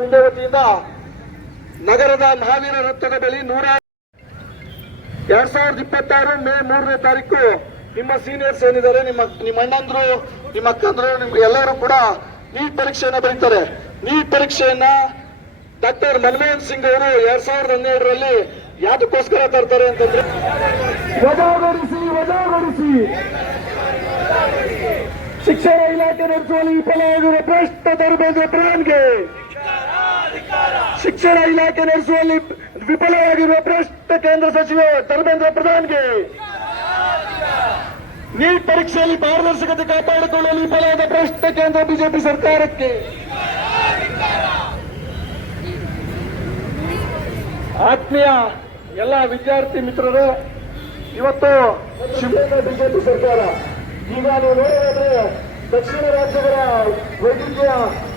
ವತಿಯಿಂದ ನಗರದ ಮಹಾವೀರ ರಥದ ಬಳಿ 2026 ಮೇ 3ನೇ ತಾರೀಕು ನಿಮ್ಮ ಸೀನಿಯರ್ಸ್ ಏನಿದ್ದಾರೆ, ನಿಮ್ಮ ಅಣ್ಣಂದ್ರು, ನಿಮ್ಮ ಅಕ್ಕಂದ್ರು, ಎಲ್ಲರೂ ಕೂಡ ನೀಟ್ ಪರೀಕ್ಷೆಯನ್ನ ಬರೀತಾರೆ. ನೀಟ್ ಪರೀಕ್ಷೆಯನ್ನ ಡಾಕ್ಟರ್ ಮನಮೋಹನ್ ಸಿಂಗ್ ಅವರು 2012ರಲ್ಲಿ ಯಾತಕ್ಕೋಸ್ಕರ ತರ್ತಾರೆ ಅಂತಂದ್ರೆ, ವಜಾಗೊಳಿಸಿ ಶಿಕ್ಷಣ ಇಲಾಖೆ ನಡೆಸುವಲ್ಲಿ ವಿಫಲವಾಗಿರುವ ಭ್ರಷ್ಟ ಧರ್ಮೇಂದ್ರ ಪ್ರಧಾನ್ಗೆ, ಶಿಕ್ಷಣ ಇಲಾಖೆ ನಡೆಸುವಲ್ಲಿ ವಿಫಲವಾಗಿರುವ ಭ್ರಷ್ಟ ಕೇಂದ್ರ ಸಚಿವ ಧರ್ಮೇಂದ್ರ ಪ್ರಧಾನ್ಗೆ, ನೀಟ್ ಪರೀಕ್ಷೆಯಲ್ಲಿ ಪಾರದರ್ಶಕತೆ ಕಾಪಾಡಿಕೊಳ್ಳಲು ವಿಫಲವಾದ ಭ್ರಷ್ಟ ಕೇಂದ್ರ ಬಿಜೆಪಿ ಸರ್ಕಾರಕ್ಕೆ, ಆತ್ಮೀಯ ಎಲ್ಲ ವಿದ್ಯಾರ್ಥಿ ಮಿತ್ರರು, ಇವತ್ತು ಬಿಜೆಪಿ ಸರ್ಕಾರ ಈಗ ನೀವು ನೋಡೋದಾದ್ರೆ ದಕ್ಷಿಣ ರಾಜ್ಯಗಳ ವೈದ್ಯಕೀಯ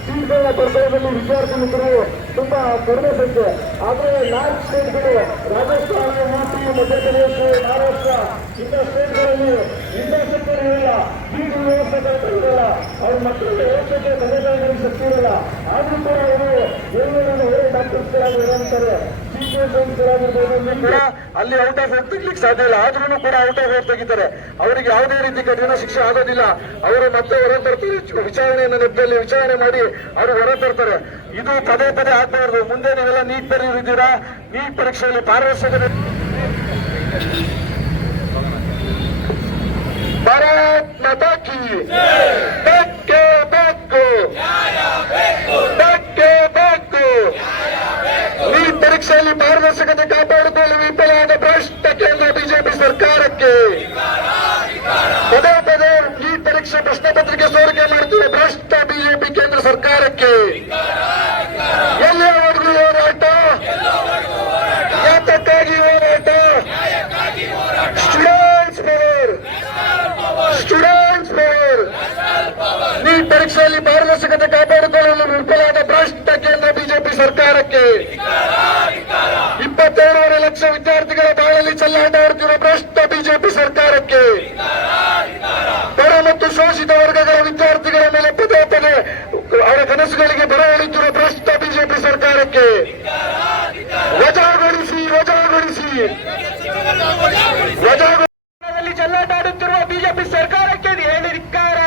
ಸೀಟ್ಗಳ ಕೊರತೆಯಲ್ಲಿ ವಿದ್ಯಾರ್ಥಿ ಮಿತ್ರರು ತುಂಬಾ ಕಡಿಮೆ ಸಂಖ್ಯೆ. ಆದರೆ ನಾಲ್ಕು ಸ್ಟೇಟ್ಗಳು, ರಾಜಸ್ಥಾನ, ಯುಪಿ, ಮಧ್ಯಪ್ರದೇಶ, ಮಹಾರಾಷ್ಟ್ರ ಇಂಥ ಸ್ಟೇಟ್ಗಳಲ್ಲಿ ಇನ್ಫ್ರಾಸ್ಟ್ರಕ್ಚರ್ ಇರಲ್ಲ, ನೀರು ವ್ಯವಸ್ಥೆ ಇರಲ್ಲ, ಅವ್ರ ಮಕ್ಕಳಿಗೆ ವ್ಯವಸ್ಥೆಗೆ ತಂದೆ ಶಕ್ತಿ ಇರಲ್ಲ. ಆದ್ರೂ ಕೂಡ ಅವರು ಒಳ್ಳೆ ಡಾಕ್ಟರ್ಸ್ಗಳಾಗಿ ಇರಂತಾರೆ, ಅಲ್ಲಿ ಔಟ್ ಆಫ್ ಔಟ್ ತೆಗಿಲಿಕ್ಕೆ ಸಾಧ್ಯ ಇಲ್ಲ. ಆದ್ರೂ ಕೂಡ ಔಟ್ ಆಫ್ ಔಟ್ ತೆಗಿತಾರೆ. ಅವರಿಗೆ ಯಾವುದೇ ರೀತಿ ಕಠಿಣ ಶಿಕ್ಷೆ ಆಗೋದಿಲ್ಲ. ಅವರು ಮತ್ತೆ ಹೊರ ತರ್ತಾರೆ, ವಿಚಾರಣೆಯ ನೆಪದಲ್ಲಿ ವಿಚಾರಣೆ ಮಾಡಿ ಅವರು ಹೊರ ತರ್ತಾರೆ. ಇದು ಪದೇ ಪದೇ ಆಗ್ಬಾರ್ದು. ಮುಂದೆ ನೀವೆಲ್ಲ ನೀಟ್ ಬರೆದಿದ್ದೀರಾ, ನೀಟ್ ಪರೀಕ್ಷೆಯಲ್ಲಿ ಪಾರದರ್ಶಕತೆ. ಭಾರತ್ ಮಾತಾ ಕಿ ಬೆಕ್ಕೆ ಬೇಕು, ಬೆಕ್ಕೆ ಬೇಕು. ನೀಟ್ ಪರೀಕ್ಷೆಯಲ್ಲಿ ಪಾರದರ್ಶಕತೆ ಕಾಪಾಡಿಕೊಳ್ಳಲು ವಿಫಲವಾದ ಭ್ರಷ್ಟ ಕೇಂದ್ರ ಬಿಜೆಪಿ ಸರ್ಕಾರಕ್ಕೆ, ಪದೇ ಪದೇ ನೀಟ್ ಪರೀಕ್ಷೆ ಪ್ರಶ್ನೆ ಪತ್ರಿಕೆ ಸೋರಿಕೆ ಮಾಡುತ್ತಿರುವ ಭ್ರಷ್ಟ ಬಿಜೆಪಿ ಕೇಂದ್ರ ಸರ್ಕಾರಕ್ಕೆ ಎಲ್ಲಿಯವರೆಗೂ ಹೋರಾಟ, ಯಾತಕ್ಕಾಗಿ ಹೋರಾಟ? Students power, students power. NEET ಪರೀಕ್ಷೆಯಲ್ಲಿ ಪಾರದರ್ಶಕತೆ ಕಾಪಾಡಿಕೊಳ್ಳಲು ವಿಫಲವಾದ ಭ್ರಷ್ಟ ಕೇಂದ್ರ ಬಿಜೆಪಿ ಸರ್ಕಾರಕ್ಕೆ, 27 ಲಕ್ಷ ವಿದ್ಯಾರ್ಥಿಗಳ ಬಾಳಲ್ಲಿ ಚೆಲ್ಲಾಟ ಆಡುತ್ತಿರುವ ಭ್ರಷ್ಟ ಬಿಜೆಪಿ ಸರ್ಕಾರಕ್ಕೆ, ಬಡ ಮತ್ತು ಶೋಷಿತ ವರ್ಗಗಳ ವಿದ್ಯಾರ್ಥಿಗಳ ಮೇಲೆ ಪದೇ ಪದೇ ಅವರ ಕನಸುಗಳಿಗೆ ಬರವಳಿಸುತ್ತಿರುವ ಭ್ರಷ್ಟ ಬಿಜೆಪಿ ಸರ್ಕಾರಕ್ಕೆ ವಜಾಗೊಳಿಸಿ, ವಜಾಗೊಳಿಸಿ, ವಜಾಗೊಳಿಸಿ. ಚೆಲ್ಲಾಟ ಆಡುತ್ತಿರುವ ಬಿಜೆಪಿ ಸರ್ಕಾರಕ್ಕೆ ಹೇಳಿ ಧಿಕ್ಕಾರ.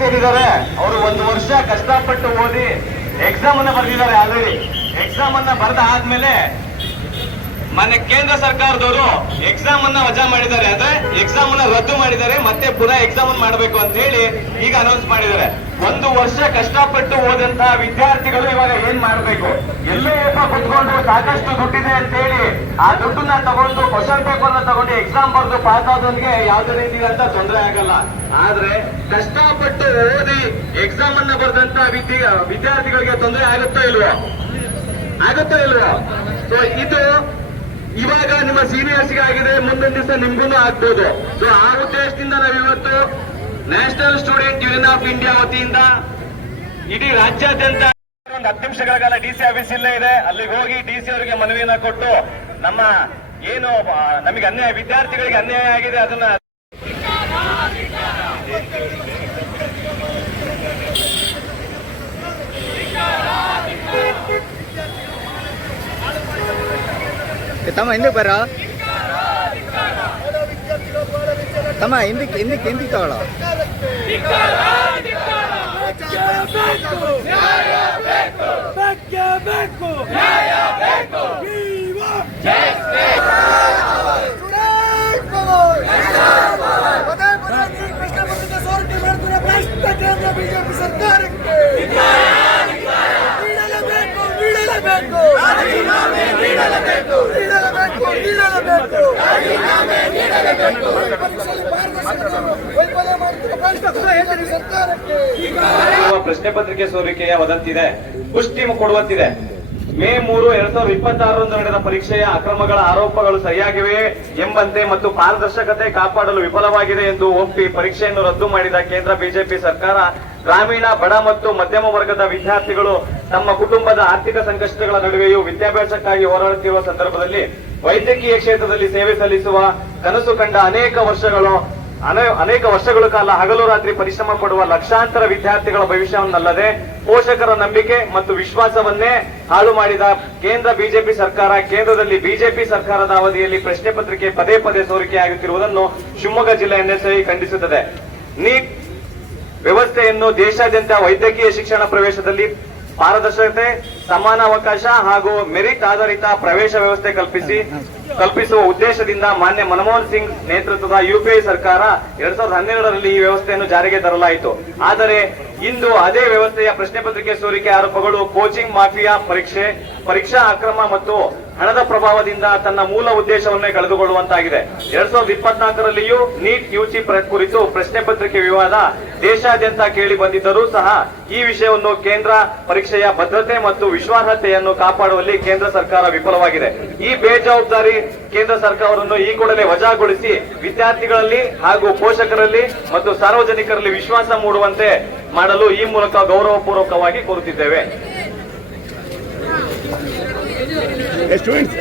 ಸೇರಿದ್ದಾರೆ, ಅವರು 1 ವರ್ಷ ಕಷ್ಟಪಟ್ಟು ಓದಿ ಎಕ್ಸಾಮ್ ಅನ್ನ ಬರೆದಿದ್ದಾರೆ. ಆಲ್ರೆಡಿ ಎಕ್ಸಾಮ್ ಅನ್ನ ಬರೆದ ಆದ್ಮೇಲೆ ಮೊನ್ನೆ ಕೇಂದ್ರ ಸರ್ಕಾರದವರು ಎಕ್ಸಾಮ್ ಅನ್ನ ವಜಾ ಮಾಡಿದ್ದಾರೆ, ಅಂದ್ರೆ ಎಕ್ಸಾಮ್ ಅನ್ನ ರದ್ದು ಮಾಡಿದ್ದಾರೆ. ಮತ್ತೆ ಪುನಃ ಎಕ್ಸಾಮ್ ಅನ್ನು ಮಾಡಬೇಕು ಅಂತ ಹೇಳಿ ಈಗ ಅನೌನ್ಸ್ ಮಾಡಿದ್ದಾರೆ. 1 ವರ್ಷ ಕಷ್ಟಪಟ್ಟು ಓದಂತಹ ವಿದ್ಯಾರ್ಥಿಗಳು ಇವಾಗ ಏನ್ ಮಾಡಬೇಕು? ಎಲ್ಲೇ ಕುತ್ಕೊಂಡು ಸಾಕಷ್ಟು ದುಡ್ಡಿದೆ ಅಂತ ಹೇಳಿ ಆ ದುಡ್ಡನ್ನ ತಗೊಂಡು ಕ್ವಶನ್ ಪೇಪರ್ ನ ತಗೊಂಡು ಎಕ್ಸಾಮ್ ಬರೆದು ಪಾಸ್ ಆದವನಿಗೆ ಯಾವುದೇ ರೀತಿಯಂತ ತೊಂದರೆ ಆಗಲ್ಲ. ಆದ್ರೆ ಕಷ್ಟಪಟ್ಟು ಓದಿ ಎಕ್ಸಾಮ್ ಅನ್ನ ಬರೆದಂತ ವಿದ್ಯಾರ್ಥಿಗಳಿಗೆ ತೊಂದರೆ ಆಗುತ್ತೋ ಇಲ್ವೋ? ಆಗುತ್ತೋ ಇಲ್ವೋ? ಸೊ ಇದು ಇವಾಗ ನಿಮ್ಮ ಸೀನಿಯರ್ಸ್ಗೆ ಆಗಿದೆ, ಮುಂದಿನ ದಿವಸ ನಿಮ್ಗೂ ಆಗ್ಬೋದು. ಸೊ ಆ ಉದ್ದೇಶದಿಂದ ನಾವಿವತ್ತು national student union of India ವತಿಯಿಂದ ಇಡೀ ರಾಜ್ಯಾದ್ಯಂತ ಒಂದು 10 ನಿಮಿಷಗಳ ಕಾಲ ಡಿಸಿ ಆಫೀಸ್ ಇಲ್ಲೇ ಇದೆ, ಅಲ್ಲಿಗೆ ಹೋಗಿ ಡಿಸಿ ಅವರಿಗೆ ಮನವಿಯನ್ನ ಕೊಟ್ಟು ನಮ್ಮ ಏನು ನಮಗೆ ಅನ್ಯಾಯ, ವಿದ್ಯಾರ್ಥಿಗಳಿಗೆ ಅನ್ಯಾಯ ಆಗಿದೆ ಅದನ್ನ ತಮ್ಮ ಹಿಂದಕ್ಕೆ ಬರ, ತಮ್ಮ ಹಿಂದಕ್ಕೆ ತಗೊಳ್ಳೋ. ಬಿಜೆಪಿ ಸರ್ಕಾರಕ್ಕೆ ಪ್ರಶ್ನೆ ಪತ್ರಿಕೆ ಸೋರಿಕೆಯ ವದಂತಿದೆ, ಪುಷ್ಟಿ ಕೊಡುವಂತಿದೆ. ಮೇ 3, 2026 ನಡೆದ ಪರೀಕ್ಷೆಯ ಅಕ್ರಮಗಳ ಆರೋಪಗಳು ಸರಿಯಾಗಿವೆ ಎಂಬಂತೆ ಮತ್ತು ಪಾರದರ್ಶಕತೆ ಕಾಪಾಡಲು ವಿಫಲವಾಗಿದೆ ಎಂದು ಒಪ್ಪಿ ಪರೀಕ್ಷೆಯನ್ನು ರದ್ದು ಮಾಡಿದ ಕೇಂದ್ರ ಬಿಜೆಪಿ ಸರ್ಕಾರ ಗ್ರಾಮೀಣ, ಬಡ ಮತ್ತು ಮಧ್ಯಮ ವರ್ಗದ ವಿದ್ಯಾರ್ಥಿಗಳು ತಮ್ಮ ಕುಟುಂಬದ ಆರ್ಥಿಕ ಸಂಕಷ್ಟಗಳ ನಡುವೆಯೂ ವಿದ್ಯಾಭ್ಯಾಸಕ್ಕಾಗಿ ಹೋರಾಡುತ್ತಿರುವ ಸಂದರ್ಭದಲ್ಲಿ ವೈದ್ಯಕೀಯ ಕ್ಷೇತ್ರದಲ್ಲಿ ಸೇವೆ ಸಲ್ಲಿಸುವ ಕನಸು ಕಂಡ ಅನೇಕ ವರ್ಷಗಳು ಅನೇಕ ವರ್ಷಗಳ ಕಾಲ ಹಗಲು ರಾತ್ರಿ ಪರಿಶ್ರಮ ಪಡುವ ಲಕ್ಷಾಂತರ ವಿದ್ಯಾರ್ಥಿಗಳ ಭವಿಷ್ಯವನ್ನಲ್ಲದೆ ಪೋಷಕರ ನಂಬಿಕೆ ಮತ್ತು ವಿಶ್ವಾಸವನ್ನೇ ಹಾಳು ಮಾಡಿದ ಕೇಂದ್ರ ಬಿಜೆಪಿ ಸರ್ಕಾರ, ಕೇಂದ್ರದಲ್ಲಿ ಬಿಜೆಪಿ ಸರ್ಕಾರದ ಅವಧಿಯಲ್ಲಿ ಪ್ರಶ್ನೆ ಪತ್ರಿಕೆ ಪದೇ ಪದೇ ಸೋರಿಕೆಯಾಗುತ್ತಿರುವುದನ್ನು ಶಿವಮೊಗ್ಗ ಜಿಲ್ಲೆ ಎನ್ಎಸ್ಐ ಖಂಡಿಸುತ್ತದೆ. ನೀಟ್ ವ್ಯವಸ್ಥೆಯನ್ನು ದೇಶಾದ್ಯಂತ ವೈದ್ಯಕೀಯ ಶಿಕ್ಷಣ ಪ್ರವೇಶದಲ್ಲಿ ಪಾರದರ್ಶಕತೆ, ಸಮಾನ ಅವಕಾಶ ಹಾಗೂ ಮೆರಿಟ್ ಆಧಾರಿತ ಪ್ರವೇಶ ವ್ಯವಸ್ಥೆ ಕಲ್ಪಿಸುವ ಉದ್ದೇಶದಿಂದ ಮಾನ್ಯ ಮನಮೋಹನ್ ಸಿಂಗ್ ನೇತೃತ್ವದ ಯುಪಿಎ ಸರ್ಕಾರ 2012ರಲ್ಲಿ ಈ ವ್ಯವಸ್ಥೆಯನ್ನು ಜಾರಿಗೆ ತರಲಾಯಿತು. ಆದರೆ ಇಂದು ಅದೇ ವ್ಯವಸ್ಥೆಯ ಪ್ರಶ್ನೆ ಪತ್ರಿಕೆ ಸೋರಿಕೆ ಆರೋಪಗಳು, ಕೋಚಿಂಗ್ ಮಾಫಿಯಾ, ಪರೀಕ್ಷಾ ಅಕ್ರಮ ಮತ್ತು ಹಣದ ಪ್ರಭಾವದಿಂದ ತನ್ನ ಮೂಲ ಉದ್ದೇಶವನ್ನೇ ಕಳೆದುಕೊಳ್ಳುವಂತಾಗಿದೆ. 2024ರಲ್ಲಿಯೂ ನೀಟ್ ಯುಜಿ ಕುರಿತು ಪ್ರಶ್ನೆ ಪತ್ರಿಕೆ ವಿವಾದ ದೇಶಾದ್ಯಂತ ಕೇಳಿ ಬಂದಿದ್ದರೂ ಸಹ ಈ ವಿಷಯವನ್ನು ಕೇಂದ್ರ ಪರೀಕ್ಷೆಯ ಭದ್ರತೆ ಮತ್ತು ವಿಶ್ವಾಸಾರ್ಹತೆಯನ್ನು ಕಾಪಾಡುವಲ್ಲಿ ಕೇಂದ್ರ ಸರ್ಕಾರ ವಿಫಲವಾಗಿದೆ. ಈ ಬೇಜವಾಬ್ದಾರಿ ಕೇಂದ್ರ ಸರ್ಕಾರವನ್ನು ಈ ಕೂಡಲೇ ವಜಾಗೊಳಿಸಿ ವಿದ್ಯಾರ್ಥಿಗಳಲ್ಲಿ ಹಾಗೂ ಪೋಷಕರಲ್ಲಿ ಮತ್ತು ಸಾರ್ವಜನಿಕರಲ್ಲಿ ವಿಶ್ವಾಸ ಮೂಡುವಂತೆ ಮಾಡಲು ಈ ಮೂಲಕ ಗೌರವಪೂರ್ವಕವಾಗಿ ಕೋರುತ್ತಿದ್ದೇವೆ. ಸ್ಟೂಡೆಂಟ್ಸ್